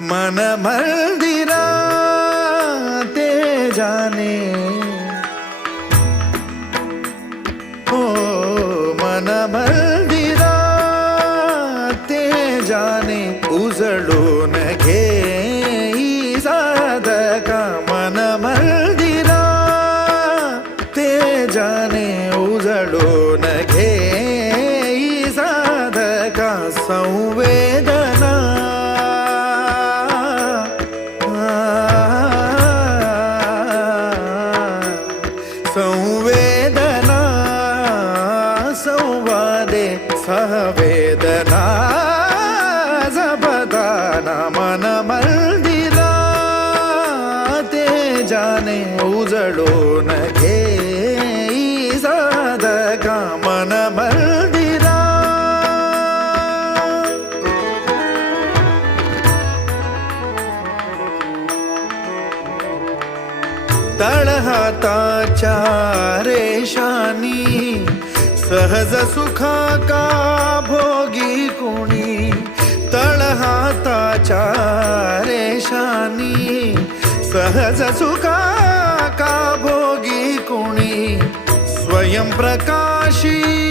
मन मंदिरा ते जाने हो मन मंदिरा ते जाने उजळून घे साधका मन मंदिरा ते जाने उजळून घे साधका संवेदना संवेदना संवादे सहवेदना जपदाना मन मंदिरा ते जाने उजळून घे साधका मन मंदिरा तळहाताच्या रेषानी सहज सुखा का भोगी कुणी तळहाताच्या रेषानी सहज सुखा का भोगी कुणी स्वयं प्रकाशी